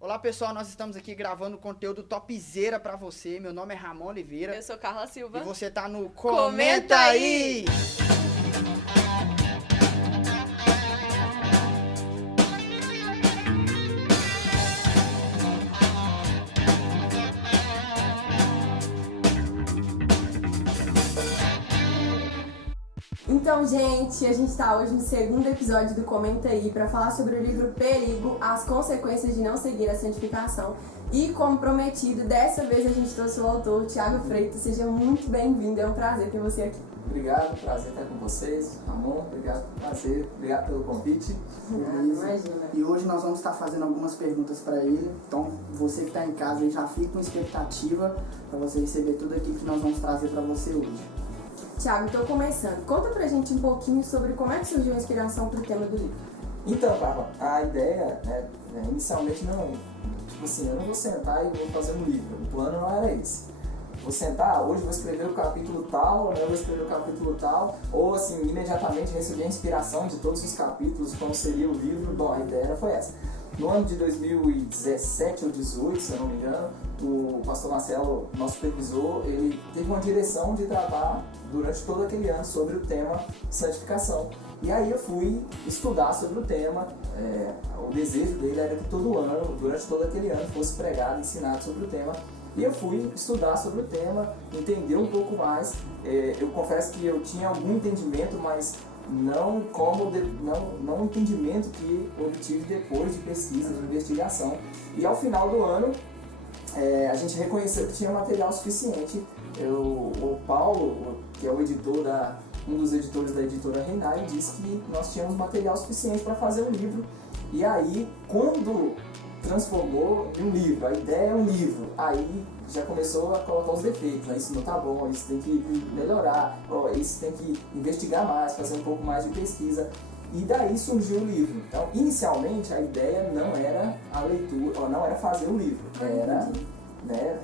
Olá pessoal, nós estamos aqui gravando conteúdo topzera pra você. Meu nome é Ramon Oliveira. Eu sou Carla Silva. E você tá no Comenta aí! Então, gente, a gente tá hoje no segundo episódio do Comenta Aí para falar sobre o livro Perigo, as consequências de não seguir a santificação. E como prometido, dessa vez a gente trouxe o autor Thiago Freitas. Seja muito bem-vindo, é um prazer ter você aqui. Obrigado, prazer estar com vocês. Ramon, obrigado, prazer, obrigado pelo convite. Imagina. E hoje nós vamos estar fazendo algumas perguntas para ele. Então, você que está em casa aí já fica com expectativa para você receber tudo aquilo que nós vamos trazer para você hoje. Thiago, então começando, conta pra gente um pouquinho sobre como é que surgiu a inspiração pro tema do livro. Então, Carla, a ideia, inicialmente não, tipo assim, eu não vou sentar e vou fazer um livro, o plano não era esse. Vou sentar, hoje vou escrever o capítulo tal, amanhã vou escrever o capítulo tal, ou assim, imediatamente receber a inspiração de todos os capítulos, como seria o livro. Bom, a ideia foi essa. No ano de 2017 ou 2018, se eu não me engano, o pastor Marcelo, nosso supervisor, ele teve uma direção de tratar durante todo aquele ano sobre o tema santificação. E aí eu fui estudar sobre o tema, o desejo dele era que todo ano, durante todo aquele ano, fosse pregado, ensinado sobre o tema. E eu fui estudar sobre o tema, entender um pouco mais. Eu confesso que eu tinha algum entendimento, mas não um entendimento que obtive depois de pesquisa, de investigação. E ao final do ano, a gente reconheceu que tinha material suficiente. O Paulo, que é o editor um dos editores da editora Reinai, disse que nós tínhamos material suficiente para fazer um livro. E aí, quando transformou em um livro, a ideia é um livro, aí já começou a colocar os defeitos, né? Isso não tá bom, isso tem que melhorar, isso tem que investigar mais, fazer um pouco mais de pesquisa. E daí surgiu o livro. Então, inicialmente, a ideia não era a leitura, não era fazer o livro, era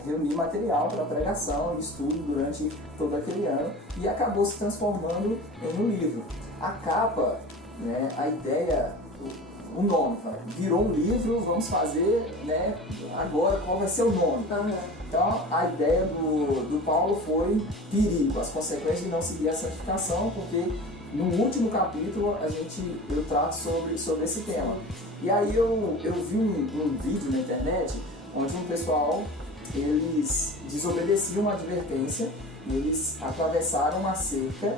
reunir material para pregação e estudo durante todo aquele ano, e acabou se transformando em um livro. A capa, a ideia, o nome, virou um livro, vamos fazer, agora qual vai ser o nome. Então a ideia do Paulo foi perigo, as consequências de não seguir a santificação, porque no último capítulo eu trato sobre esse tema. E aí eu vi um vídeo na internet onde um pessoal, eles desobedeciam uma advertência, eles atravessaram uma cerca,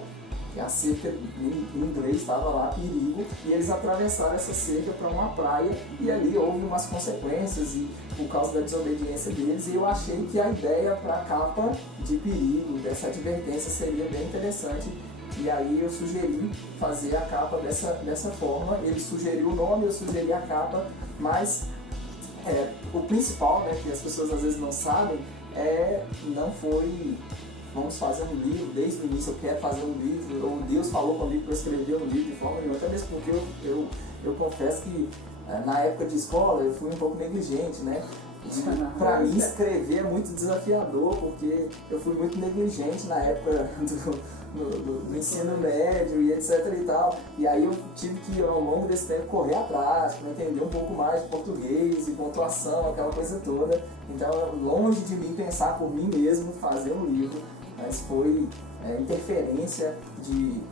que a cerca em inglês estava lá, perigo, e eles atravessaram essa cerca para uma praia, e ali houve umas consequências por causa da desobediência deles, e eu achei que a ideia para a capa de perigo, dessa advertência, seria bem interessante. E aí eu sugeri fazer a capa dessa forma. Ele sugeriu o nome, eu sugeri a capa, mas o principal, que as pessoas às vezes não sabem, não foi vamos fazer um livro, desde o início eu quero fazer um livro, ou Deus falou comigo para eu escrever um livro de forma nenhuma, até mesmo porque eu confesso que na época de escola eu fui um pouco negligente, Para mim escrever é muito desafiador, porque eu fui muito negligente na época do ensino médio e etc e tal, e aí eu tive que ao longo desse tempo correr atrás para entender um pouco mais de português e pontuação, aquela coisa toda. Então, longe de mim pensar por mim mesmo fazer um livro, mas foi interferência do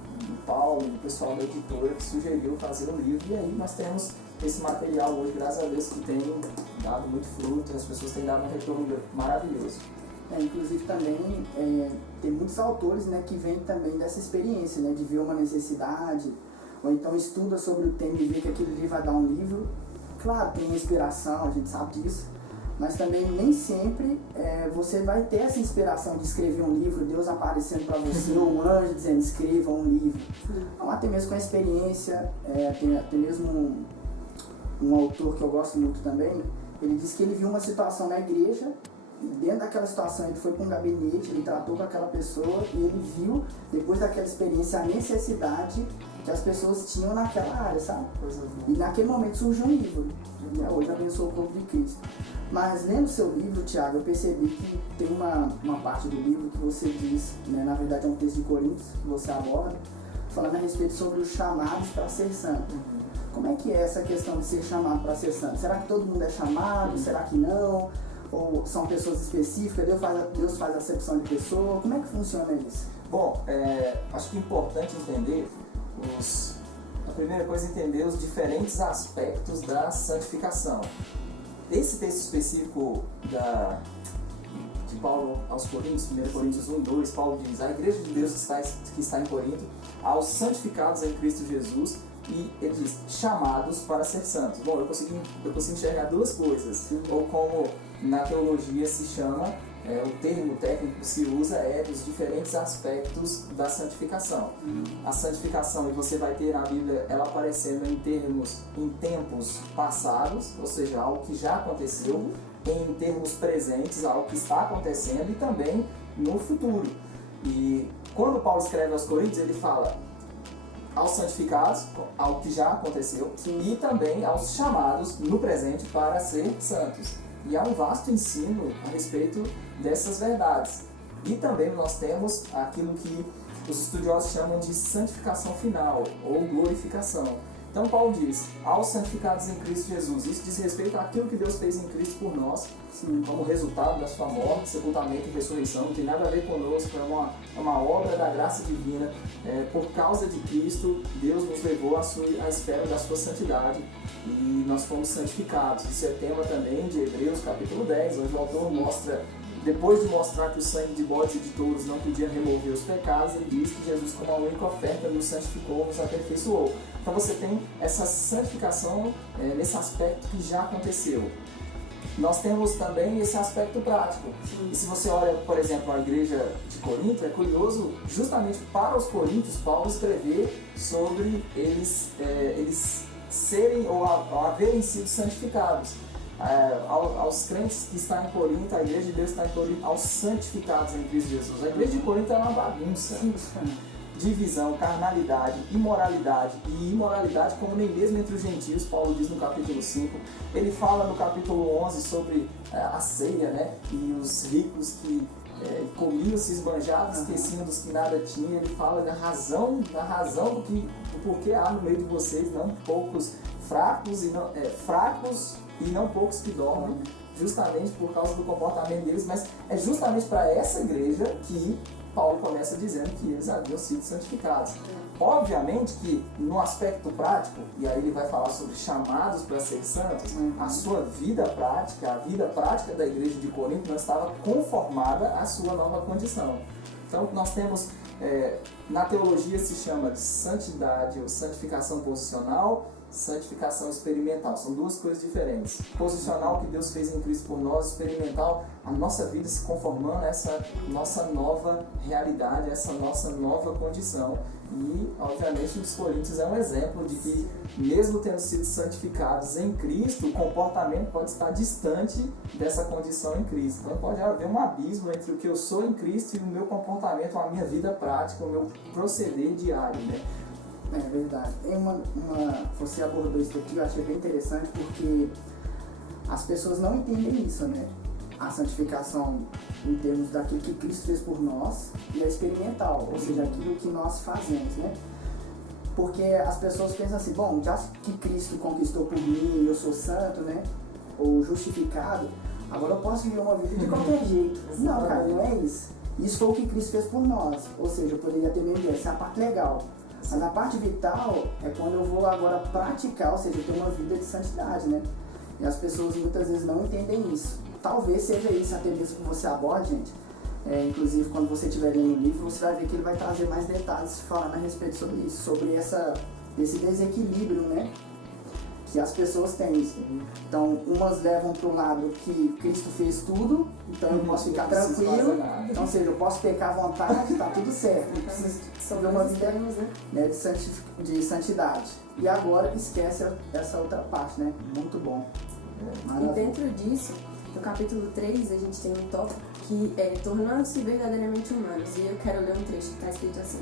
Paulo, do pessoal da editora, que sugeriu fazer um livro, e aí nós temos esse material hoje, graças a Deus, que tem dado muito fruto, as pessoas têm dado um retorno maravilhoso. Inclusive também tem muitos autores que vêm também dessa experiência, de ver uma necessidade, ou então estuda sobre o tema e vê que aquilo ali vai dar um livro. Claro, tem inspiração, a gente sabe disso, mas também nem sempre você vai ter essa inspiração de escrever um livro, Deus aparecendo para você, ou um anjo dizendo escreva um livro. Então, até mesmo com a experiência, tem até mesmo um autor que eu gosto muito também, ele disse que ele viu uma situação na igreja, e dentro daquela situação ele foi para um gabinete, ele tratou com aquela pessoa e ele viu, depois daquela experiência, a necessidade que as pessoas tinham naquela área, sabe? E naquele momento surgiu um livro, hoje abençoou o corpo de Cristo. Mas lendo seu livro, Thiago, eu percebi que tem uma parte do livro que você diz, na verdade é um texto de Coríntios que você aborda, falando a respeito sobre os chamados para ser santo. como é que é essa questão de ser chamado para ser santo? Será que todo mundo é chamado? Será que não? Ou são pessoas específicas? Deus faz acepção de pessoa? Como é que funciona isso? Bom, acho que é importante entender a primeira coisa é entender os diferentes aspectos da santificação. Esse texto específico de Paulo aos Coríntios, 1 Coríntios 1 e 2, Paulo diz: a igreja de Deus que está em Corinto, aos santificados em Cristo Jesus, e ele diz, chamados para ser santos. Bom, eu consigo enxergar duas coisas, ou como na teologia se chama, o termo técnico que se usa é dos diferentes aspectos da santificação. A santificação, e você vai ter na Bíblia ela aparecendo em tempos passados, ou seja, algo que já aconteceu, em termos presentes, algo que está acontecendo, e também no futuro. E quando Paulo escreve aos Coríntios, ele fala aos santificados, algo que já aconteceu, e também aos chamados no presente para ser santos. E há um vasto ensino a respeito dessas verdades. E também nós temos aquilo que os estudiosos chamam de santificação final, ou glorificação. Então Paulo diz, aos santificados em Cristo Jesus, isso diz respeito àquilo que Deus fez em Cristo por nós, como resultado da sua morte, sepultamento e ressurreição, não tem nada a ver conosco, é uma obra da graça divina. Por causa de Cristo, Deus nos levou à esfera da sua santidade e nós fomos santificados. Isso é tema também de Hebreus capítulo 10, onde o autor mostra, depois de mostrar que o sangue de bodes e de touros não podia remover os pecados, ele diz que Jesus, como a única oferta, nos santificou, nos aperfeiçoou. Então você tem essa santificação nesse aspecto que já aconteceu. Nós temos também esse aspecto prático. E se você olha, por exemplo, a igreja de Corinto, é curioso, justamente para os coríntios, Paulo escrever sobre eles serem ou haverem sido santificados. Aos crentes que estão em Corinto, a igreja de Deus está em Corinto, aos santificados em Cristo Jesus. A igreja de Corinto é uma bagunça. Divisão, carnalidade, imoralidade, e imoralidade como nem mesmo entre os gentios, Paulo diz no capítulo 5. Ele fala no capítulo 11 sobre a ceia, né? E os ricos que comiam, se esbanjavam, esqueciam dos que nada tinham. Ele fala da razão do porquê há no meio de vocês não poucos fracos e não poucos que dormem, justamente por causa do comportamento deles. Mas é justamente para essa igreja que Paulo começa dizendo que eles haviam sido santificados. Obviamente que no aspecto prático, e aí ele vai falar sobre chamados para ser santos, a sua vida prática, a vida prática da igreja de Corinto não estava conformada à sua nova condição. Então nós temos, na teologia se chama de santidade ou santificação posicional, santificação experimental, são duas coisas diferentes. Posicional, que Deus fez em Cristo por nós; experimental, a nossa vida se conformando a essa nossa nova realidade, essa nossa nova condição. E, obviamente, os Coríntios é um exemplo de que, mesmo tendo sido santificados em Cristo, o comportamento pode estar distante dessa condição em Cristo. Então pode haver um abismo entre o que eu sou em Cristo e o meu comportamento, a minha vida prática, o meu proceder diário, né? É verdade. Você abordou isso aqui, eu achei bem interessante, porque as pessoas não entendem isso, né? A santificação em termos daquilo que Cristo fez por nós e a experimental, ou seja, aquilo que nós fazemos, né? Porque as pessoas pensam assim, bom, já que Cristo conquistou por mim, eu sou santo, né? Ou justificado, agora eu posso viver uma vida de qualquer jeito. Não, cara, não é isso. Isso foi o que Cristo fez por nós, ou seja, eu poderia ter meio essa é a parte legal. Mas a parte vital é quando eu vou agora praticar, ou seja, ter uma vida de santidade, né? E as pessoas muitas vezes não entendem isso. Talvez seja isso a tendência que você aborda, gente. Inclusive, quando você estiver lendo o livro, você vai ver que ele vai trazer mais detalhes falando a respeito sobre isso, sobre esse desequilíbrio, né? Que as pessoas têm. Então, umas levam para o lado que Cristo fez tudo, então eu posso ficar tranquilo. Então, ou seja, eu posso pecar à vontade, tá tudo certo. Eu preciso sobre uma vida, né, de santidade. E agora esquece essa outra parte, né? Muito bom. E dentro disso, no capítulo 3, a gente tem um tópico que é tornando-se verdadeiramente humanos. E eu quero ler um trecho que está escrito assim: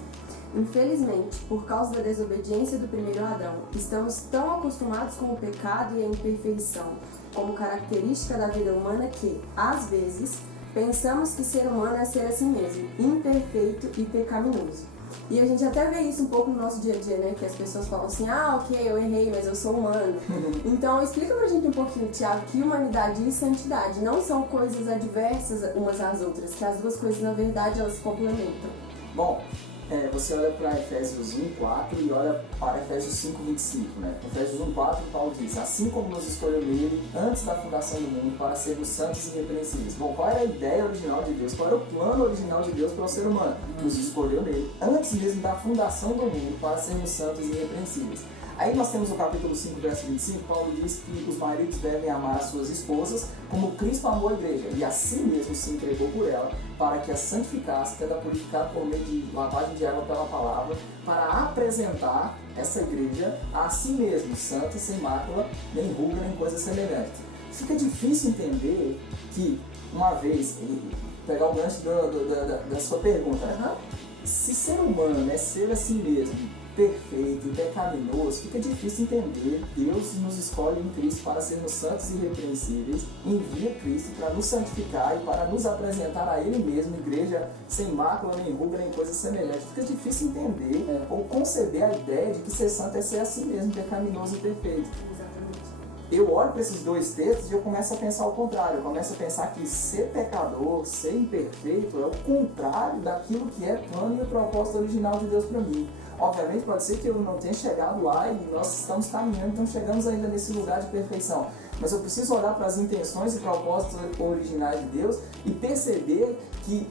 infelizmente, por causa da desobediência do primeiro Adão, estamos tão acostumados com o pecado e a imperfeição como característica da vida humana que, às vezes, pensamos que ser humano é ser assim mesmo, imperfeito e pecaminoso. E a gente até vê isso um pouco no nosso dia a dia, né? Que as pessoas falam assim, ok, eu errei, mas eu sou humano. Então, explica pra gente um pouquinho, Thiago, que humanidade e santidade não são coisas adversas umas às outras, que as duas coisas, na verdade, elas se complementam. Bom, você olha para Efésios 1:4 e olha para Efésios 5:25, né? Efésios 1:4, Paulo diz: assim como nos escolheu nele antes da fundação do mundo para sermos santos e irrepreensíveis. Bom, qual era a ideia original de Deus? Qual era o plano original de Deus para o ser humano? Nos escolheu nele antes mesmo da fundação do mundo para sermos santos e irrepreensíveis. Aí nós temos o capítulo 5, verso 25, Paulo diz que os maridos devem amar as suas esposas como Cristo amou a igreja, e assim mesmo se entregou por ela, para que a santificasse, tendo a purificado por meio de lavagem de água pela palavra, para apresentar essa igreja a si mesmo, santa, sem mácula, nem ruga, nem coisa semelhante. Fica difícil entender que, uma vez, pegar o gancho da sua pergunta, se ser humano é ser assim mesmo, perfeito e pecaminoso, fica difícil entender. Deus nos escolhe em Cristo para sermos santos e irrepreensíveis, envia Cristo para nos santificar e para nos apresentar a Ele mesmo, igreja sem mácula, nem ruga, nem coisa semelhante. Fica difícil entender ou conceber a ideia de que ser santo é ser assim mesmo, pecaminoso e perfeito. Eu olho para esses dois textos e eu começo a pensar o contrário. Eu começo a pensar que ser pecador, ser imperfeito é o contrário daquilo que é plano e o propósito original de Deus para mim. Obviamente pode ser que eu não tenha chegado lá e nós estamos caminhando, então chegamos ainda nesse lugar de perfeição. Mas eu preciso olhar para as intenções e propósitos originais de Deus e perceber que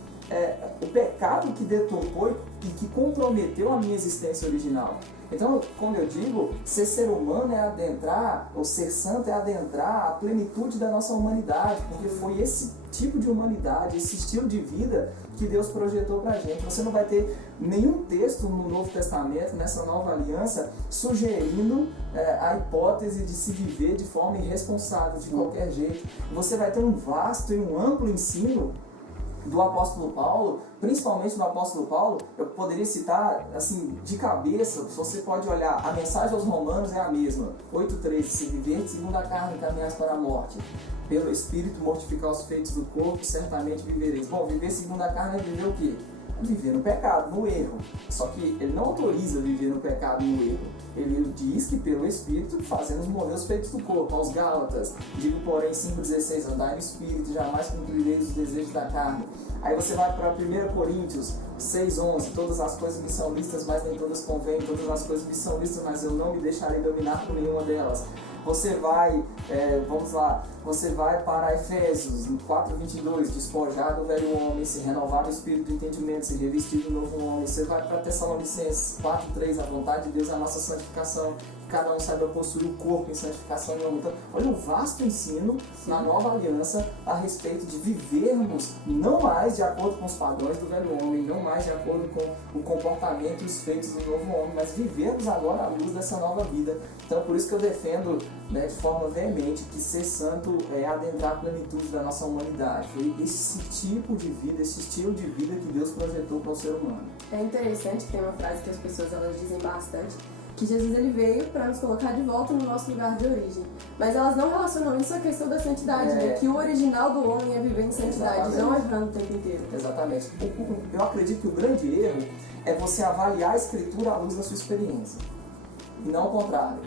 o pecado que deturpou e que comprometeu a minha existência original. Então, como eu digo, ser humano é adentrar, ou ser santo é adentrar a plenitude da nossa humanidade, porque foi esse tipo de humanidade, esse estilo de vida que Deus projetou pra gente. Você não vai ter nenhum texto no Novo Testamento, nessa nova aliança, sugerindo a hipótese de se viver de forma irresponsável, de qualquer jeito. Você vai ter um vasto e um amplo ensino do apóstolo Paulo, principalmente do apóstolo Paulo. Eu poderia citar, assim, de cabeça, você pode olhar, a mensagem aos Romanos é a mesma, 8:13, se viver segundo a carne, caminhar para a morte, pelo Espírito mortificar os feitos do corpo, certamente vivereis. Bom, viver segundo a carne é viver o quê? Viver no pecado, no erro. Só que ele não autoriza viver no pecado, no erro. Ele diz que pelo Espírito fazemos morrer os feitos do corpo. Aos Gálatas, digo porém 5:16, andai no Espírito, jamais cumprireis os desejos da carne. Aí você vai para 1 Coríntios 6:11, todas as coisas me são listas, mas nem todas convêm, todas as coisas me são listas, mas eu não me deixarei dominar por nenhuma delas. Você vai, você vai para Efésios 4:22, despojado o velho homem, se renovar o espírito do entendimento, se revestir do novo homem. Você vai para Tessalonicenses 4:3, a vontade de Deus é a nossa santificação, que cada um saiba possuir o corpo em santificação e honra. Então, olha o vasto ensino na nova aliança a respeito de vivermos não mais de acordo com os padrões do velho homem, não mais de acordo com o comportamento e os feitos do novo homem, mas vivermos agora à luz dessa nova vida. Então, por isso que eu defendo, de forma veemente, que ser santo é adentrar a plenitude da nossa humanidade. Foi esse tipo de vida, esse estilo de vida que Deus projetou para o ser humano. É interessante que tem uma frase que as pessoas elas dizem bastante, que Jesus ele veio para nos colocar de volta no nosso lugar de origem. Mas elas não relacionam isso à questão da santidade, né? Que o original do homem é viver em santidade, não errando o tempo inteiro. Exatamente. Eu acredito que o grande erro é você avaliar a Escritura à luz da sua experiência. E não o contrário.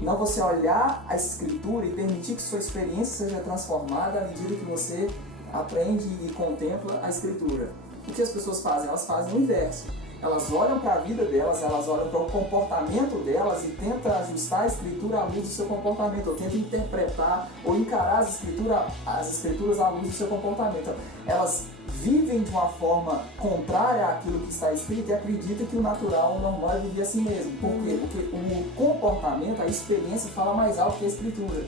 Não você olhar a Escritura e permitir que sua experiência seja transformada à medida que você aprende e contempla a Escritura. O que as pessoas fazem? Elas fazem o inverso. Elas olham para a vida delas, elas olham para o comportamento delas e tentam ajustar a Escritura à luz do seu comportamento, ou tentam interpretar ou encarar as Escrituras à luz do seu comportamento. Então, elas vivem de uma forma contrária àquilo que está escrito e acreditam que o natural, o normal é viver assim mesmo. Por quê? Porque o comportamento, a experiência fala mais alto que a Escritura.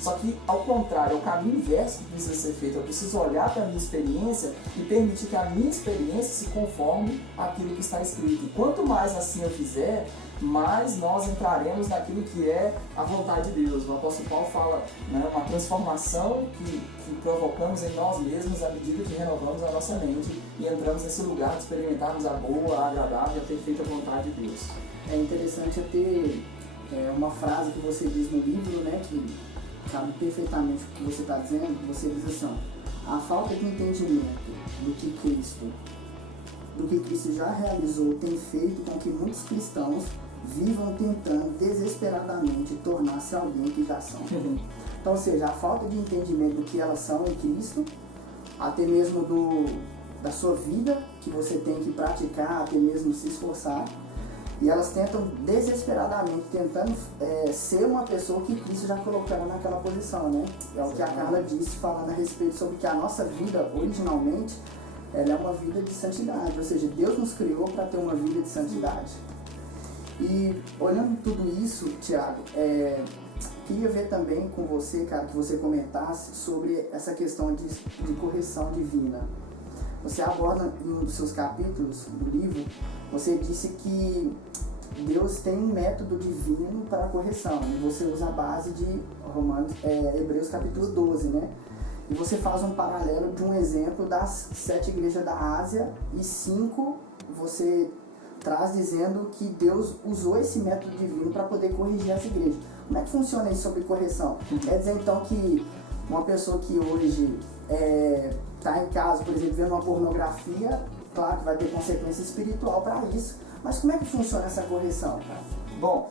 Só que, ao contrário, é o caminho inverso que precisa ser feito. Eu preciso olhar para a minha experiência e permitir que a minha experiência se conforme àquilo que está escrito. E quanto mais assim eu fizer, mais nós entraremos naquilo que é a vontade de Deus. O apóstolo Paulo fala, uma transformação que provocamos em nós mesmos à medida que renovamos a nossa mente e entramos nesse lugar de experimentarmos a boa, a agradável e a perfeita vontade de Deus. É interessante ter uma frase que você diz no livro, que sabe perfeitamente o que você está dizendo. Você diz assim: a falta de entendimento do que Cristo do que Cristo já realizou tem feito com que muitos cristãos vivam tentando desesperadamente tornar-se alguém que já são. Então, ou seja, a falta de entendimento do que elas são em Cristo, até mesmo da sua vida que você tem que praticar, até mesmo se esforçar, e elas tentam desesperadamente, tentando ser uma pessoa que Cristo já colocou naquela posição, né? É o que a Carla disse, falando a respeito sobre que a nossa vida, originalmente, ela é uma vida de santidade, ou seja, Deus nos criou para ter uma vida de santidade. E olhando tudo isso, Tiago, queria ver também com você, cara, que você comentasse sobre essa questão de correção divina. Você aborda em um dos seus capítulos do livro, você disse que Deus tem um método divino para a correção, e você usa a base de Hebreus capítulo 12, né? E você faz um paralelo de um exemplo das 7 igrejas da Ásia, e 5 você traz dizendo que Deus usou esse método divino para poder corrigir essa igreja. Como é que funciona isso sobre correção? Quer dizer então que uma pessoa que hoje está em casa, por exemplo, vendo uma pornografia, claro que vai ter consequência espiritual para isso, mas como é que funciona essa correção, cara? Bom,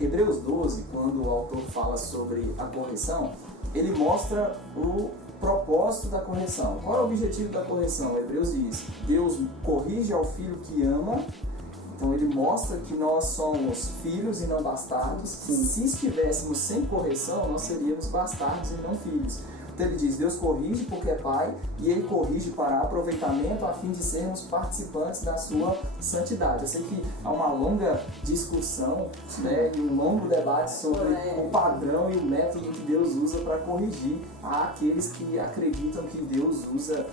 Hebreus 12, quando o autor fala sobre a correção, ele mostra o propósito da correção. Qual é o objetivo da correção? Hebreus diz: Deus corrige ao filho que ama. Então ele mostra que nós somos filhos e não bastardos. Se estivéssemos sem correção, nós seríamos bastardos e não filhos. Então ele diz: Deus corrige porque é pai, e ele corrige para aproveitamento a fim de sermos participantes da sua santidade. Eu sei que há uma longa discussão, né, e um longo debate sobre o padrão e o método que Deus usa para corrigir aqueles que acreditam que Deus usa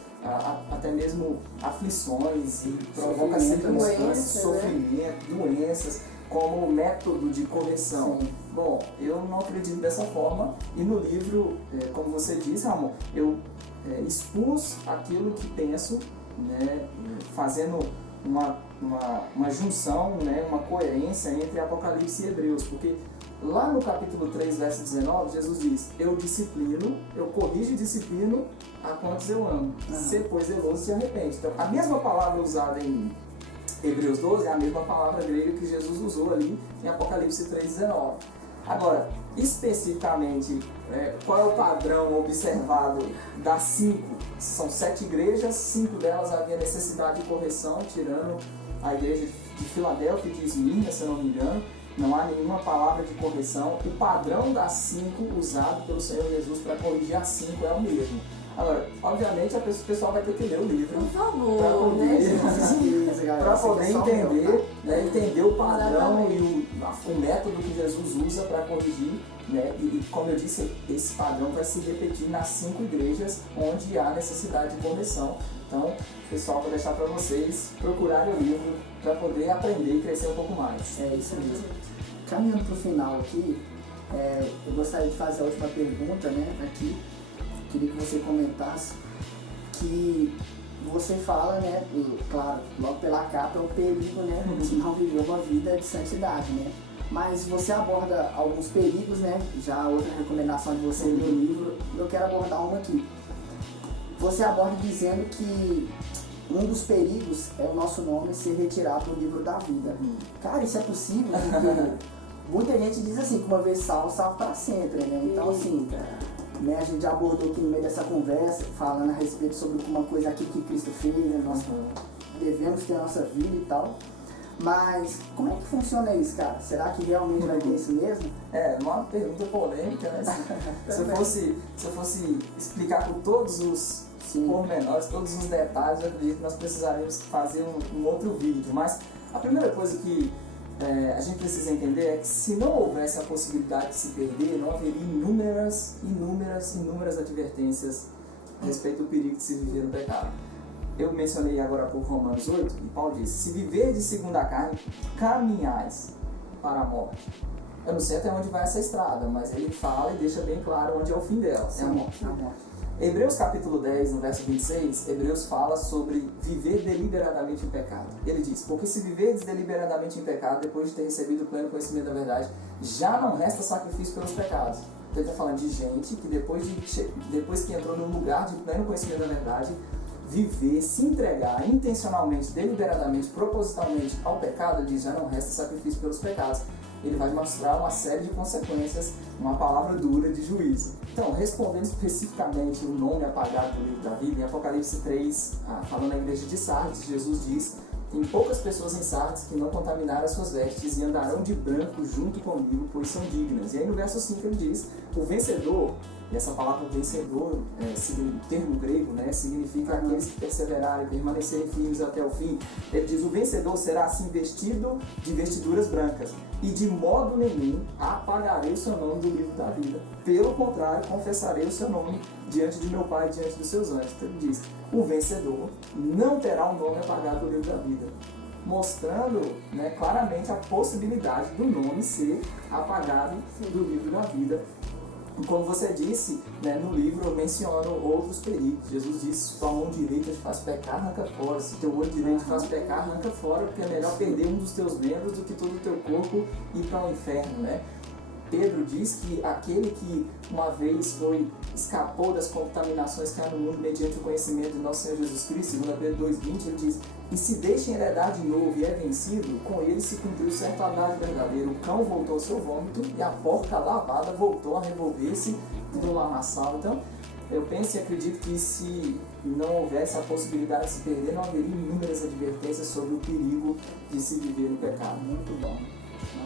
até mesmo aflições e provoca circunstâncias, sofrimento, doenças, como método de correção. Sim. Bom, eu não acredito dessa forma, e no livro, como você disse, Ramon, eu expus aquilo que penso, né, fazendo uma junção, né, uma coerência entre Apocalipse e Hebreus, porque lá no capítulo 3, verso 19, Jesus diz: eu disciplino, eu corrijo e disciplino a quantos eu amo. Se pois zeloso, se arrepende. Então, a mesma palavra usada em Hebreus 12 é a mesma palavra grega que Jesus usou ali em Apocalipse 3,19. Agora, especificamente, qual é o padrão observado das 5? São 7 igrejas, 5 delas havia necessidade de correção, tirando a igreja de Filadélfia, de Esmirna, se eu não me engano. Não há nenhuma palavra de correção. O padrão das 5 usado pelo Senhor Jesus para corrigir as 5 é o mesmo. Agora, obviamente, o pessoal vai ter que ler o livro. Por favor, para poder entender, né, entender o padrão e o método que Jesus usa para corrigir. Né, e como eu disse, esse padrão vai se repetir nas 5 igrejas onde há necessidade de correção. Então, pessoal, vou deixar para vocês procurarem o livro para poder aprender e crescer um pouco mais. É isso mesmo. Caminhando para o final aqui, eu gostaria de fazer a última pergunta, né, aqui. Queria que você comentasse que você fala, né, claro, logo pela capa é o perigo, né, de não viver uma vida de santidade, né? Mas você aborda alguns perigos, né? Já outra recomendação de você no livro, eu quero abordar uma aqui. Você aborda dizendo que um dos perigos é o nosso nome ser retirado do livro da vida. Cara, isso é possível? Porque muita gente diz assim, que uma vez salvo para sempre, né? Então, assim, né, a gente já abordou aqui no meio dessa conversa, falando a respeito sobre uma coisa aqui que Cristo fez, né? Nós devemos ter a nossa vida e tal. Mas como é que funciona isso, cara? Será que realmente vai ter isso mesmo? Uma pergunta polêmica, né? Se eu fosse explicar com todos os pormenores, todos os detalhes, eu acredito que nós precisaríamos fazer um outro vídeo. Mas a primeira coisa que a gente precisa entender é que se não houvesse a possibilidade de se perder, não haveria inúmeras advertências a respeito do perigo de se viver no pecado. Eu mencionei agora há pouco Romanos 8, e Paulo diz: se viver de segundo a carne, caminhais para a morte. Eu não sei até onde vai essa estrada, mas ele fala e deixa bem claro onde é o fim dela, é a morte. Hebreus capítulo 10, no verso 26, Hebreus fala sobre viver deliberadamente em pecado. Ele diz: porque se viverdes deliberadamente em pecado, depois de ter recebido o pleno conhecimento da verdade, já não resta sacrifício pelos pecados. Então ele está falando de gente que depois que entrou no lugar de pleno conhecimento da verdade, viver, se entregar intencionalmente, deliberadamente, propositalmente ao pecado, ele diz, já não resta sacrifício pelos pecados. Ele vai mostrar uma série de consequências, uma palavra dura de juízo. Então, respondendo especificamente o nome apagado do livro da vida, em Apocalipse 3, falando na igreja de Sardes, Jesus diz: tem poucas pessoas em Sardes que não contaminaram as suas vestes e andarão de branco junto comigo, pois são dignas. E aí no verso 5 ele diz, o vencedor, e essa palavra vencedor, termo grego, né, significa aqueles que perseverarem, permanecerem firmes até o fim. Ele diz, o vencedor será assim vestido de vestiduras brancas, e de modo nenhum apagarei o seu nome do livro da vida. Pelo contrário, confessarei o seu nome diante de meu Pai e diante dos seus anjos. Então ele diz, o vencedor não terá o nome apagado do livro da vida, mostrando, né, claramente a possibilidade do nome ser apagado do livro da vida. E como você disse, né, no livro eu menciono outros perigos. Jesus disse, se tua mão direita te faz pecar, arranca fora. Se teu olho direito te faz pecar, arranca fora, porque é melhor perder um dos teus membros do que todo o teu corpo ir para o inferno, né? Pedro diz que aquele que uma vez escapou das contaminações que há no mundo mediante o conhecimento de nosso Senhor Jesus Cristo, 2 Pedro 2,20, ele diz, e se deixa heredar de novo e é vencido, com ele se cumpriu certo adagio verdadeiro, o cão voltou ao seu vômito e a porca lavada voltou a revolver-se do lamaçal. Então, eu penso e acredito que se não houvesse a possibilidade de se perder, não haveria inúmeras advertências sobre o perigo de se viver no pecado. Muito bom.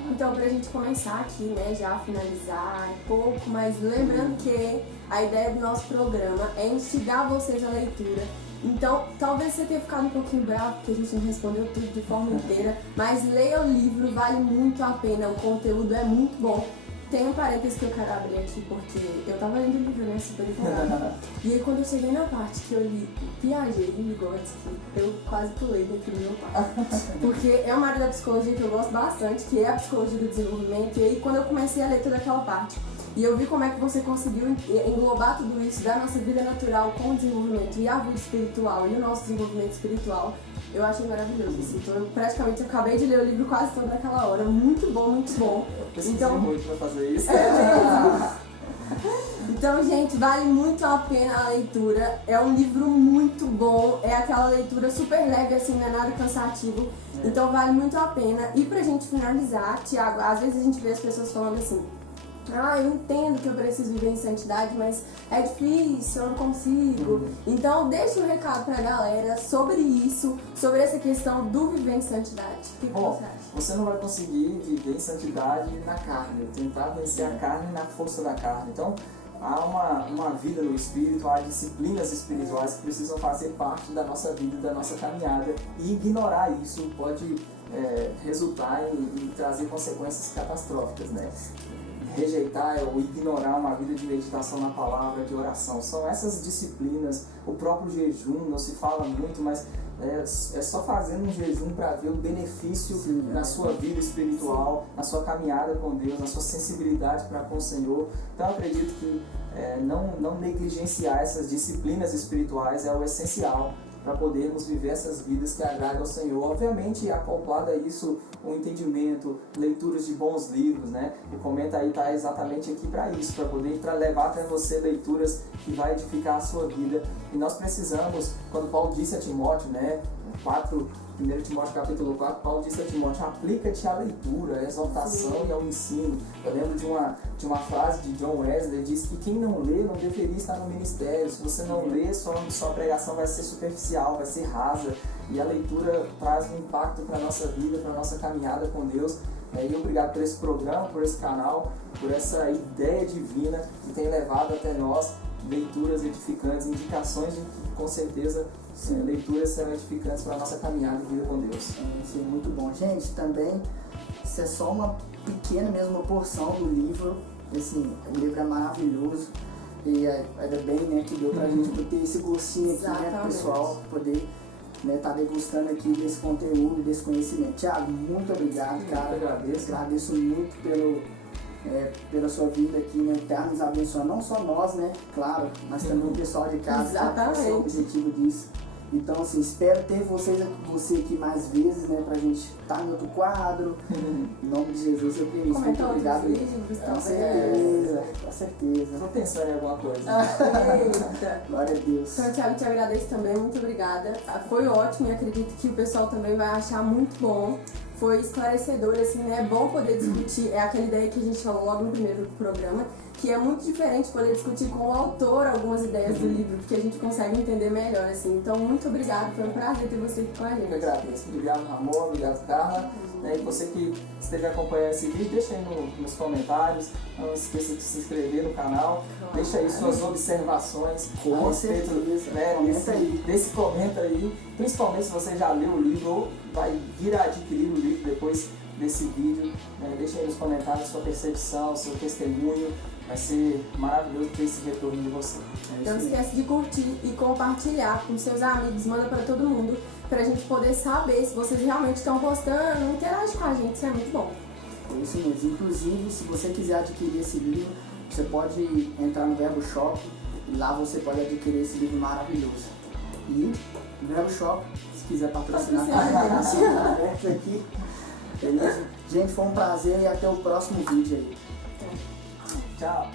Então, pra gente começar aqui, né, já finalizar um pouco, mas lembrando que a ideia do nosso programa é instigar vocês à leitura. Então, talvez você tenha ficado um pouquinho bravo, porque a gente não respondeu tudo de forma inteira, mas leia o livro, vale muito a pena, o conteúdo é muito bom. Tem um parênteses que eu quero abrir aqui, porque eu tava lendo o livro, né, super empolgada. E aí, quando eu cheguei na parte que eu li Piaget e Vygotsky, eu quase pulei daqui no meu quarto. Porque é uma área da psicologia que eu gosto bastante, que é a psicologia do desenvolvimento. E aí, quando eu comecei a ler toda aquela parte, e eu vi como é que você conseguiu englobar tudo isso da nossa vida natural com o desenvolvimento e a vida espiritual e o nosso desenvolvimento espiritual, eu achei maravilhoso. Assim. Então, eu praticamente acabei de ler o livro quase todo naquela hora. Muito bom, muito bom. Eu precisei muito pra fazer isso. Então, gente, vale muito a pena a leitura. É um livro muito bom. É aquela leitura super leve, assim, não é nada cansativo. Então, vale muito a pena. E pra gente finalizar, Tiago, às vezes a gente vê as pessoas falando assim, eu entendo que eu preciso viver em santidade, mas é difícil, eu não consigo. Então, deixa um recado pra galera sobre isso, sobre essa questão do viver em santidade. O que você acha? Você não vai conseguir viver em santidade na carne, tentar vencer a carne na força da carne. Então, há uma vida no Espírito, há disciplinas espirituais que precisam fazer parte da nossa vida, da nossa caminhada, e ignorar isso pode resultar em trazer consequências catastróficas, né? Rejeitar ou ignorar uma vida de meditação na palavra, de oração. São essas disciplinas, o próprio jejum, não se fala muito, mas é só fazendo um jejum para ver o benefício na sua vida espiritual, na sua caminhada com Deus, na sua sensibilidade para com o Senhor. Então eu acredito que não negligenciar essas disciplinas espirituais é o essencial para podermos viver essas vidas que agradam ao Senhor. Obviamente, acoplado a isso, o entendimento, leituras de bons livros, né? O Comenta Aí está exatamente aqui para isso, para poder levar até você leituras que vai edificar a sua vida. E nós precisamos, quando Paulo disse a Timóteo, né? 1 Timóteo capítulo 4, Paulo disse a Timóteo, aplica-te à leitura, à exaltação e ao ensino. Eu lembro de uma frase de John Wesley, diz que quem não lê não deveria estar no ministério. Se você não lê, sua pregação vai ser superficial, vai ser rasa. E a leitura traz um impacto para a nossa vida, para a nossa caminhada com Deus. E obrigado por esse programa, por esse canal, por essa ideia divina que tem levado até nós leituras edificantes, indicações de que, com certeza, leituras serão edificantes para a nossa caminhada e vida com Deus. Isso é muito bom. Gente, também, isso é só uma pequena mesmo uma porção do livro. Assim, o livro é maravilhoso. E ainda bem, né, que deu pra gente ter esse gostinho aqui, né, pessoal, poder tá degustando aqui desse conteúdo, desse conhecimento. Tiago, muito obrigado, cara. Eu agradeço muito pela sua vida aqui, né? Tá nos abençoando, não só nós, né? Claro, mas também o pessoal de casa. Exatamente. Esse é o objetivo disso. Então, assim, espero ter você aqui mais vezes, né, pra gente estar em outro quadro. Em nome de Jesus, eu tenho isso. Muito Comentar obrigado. outros vídeos Com também. certeza, com certeza. Tô pensando em alguma coisa. Eita. Glória a Deus. Então, Thiago, te agradeço também, muito obrigada. Foi ótimo e acredito que o pessoal também vai achar muito bom. Foi esclarecedor, assim, né? É bom poder discutir, é aquela ideia que a gente falou logo no primeiro programa, que é muito diferente poder discutir com o autor algumas ideias do livro, porque a gente consegue entender melhor, assim. Então, muito obrigado, foi um prazer ter você aqui com a Eu gente. agradeço. Obrigado, Ramon. Obrigado, Carla. E você que esteve acompanhando esse vídeo, deixa aí nos comentários. Não esqueça de se inscrever no canal. Deixa aí suas observações Com a respeito, certeza. né, Comenta aí. desse comenta aí. Principalmente se você já leu o livro ou vai vir a adquirir o livro depois desse vídeo. Né? Deixa aí nos comentários sua percepção, seu testemunho. Vai ser maravilhoso ter esse retorno de você. Não esquece de curtir e compartilhar com seus amigos, manda pra todo mundo, pra gente poder saber se vocês realmente estão gostando, interage com a gente, isso é muito bom. É isso mesmo. Inclusive, se você quiser adquirir esse livro, você pode entrar no Verbo Shop e lá você pode adquirir esse livro maravilhoso. E no Verbo Shop, se quiser patrocinar, tá aberto aqui. Beleza? Gente, foi um prazer e até o próximo vídeo aí. Tchau.